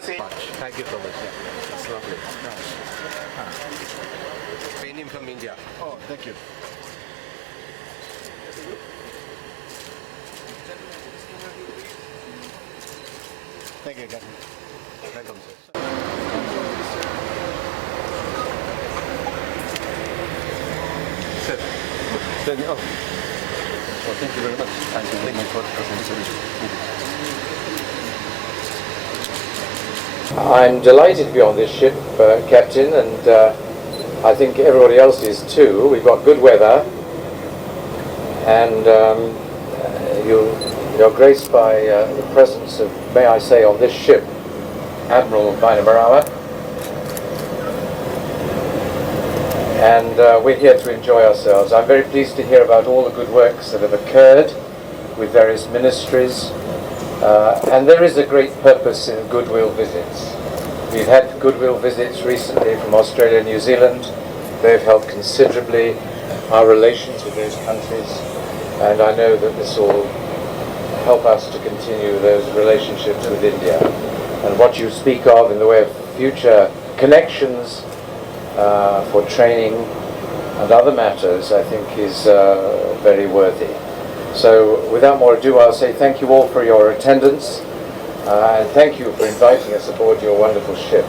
Thank you so much. Yeah, it's lovely. Painting from India. Oh, thank you. Thank you, Captain. Welcome, sir. Sir. Sir, oh. Oh, thank you very much. Thank you very much for the presentation. I'm delighted to be on this ship, Captain, and I think everybody else is too. We've got good weather, and you're graced by the presence of, may I say, on this ship, Admiral Bainimarama. And we're here to enjoy ourselves. I'm very pleased to hear about all the good works that have occurred with various ministries. And there is a great purpose in goodwill visits. We've had goodwill visits recently from Australia and New Zealand. They've helped considerably our relations with those countries, and I know that this will help us to continue those relationships with India. And what you speak of in the way of future connections for training and other matters, I think is very worthy. So without more ado, I'll say thank you all for your attendance, and thank you for inviting us aboard your wonderful ship.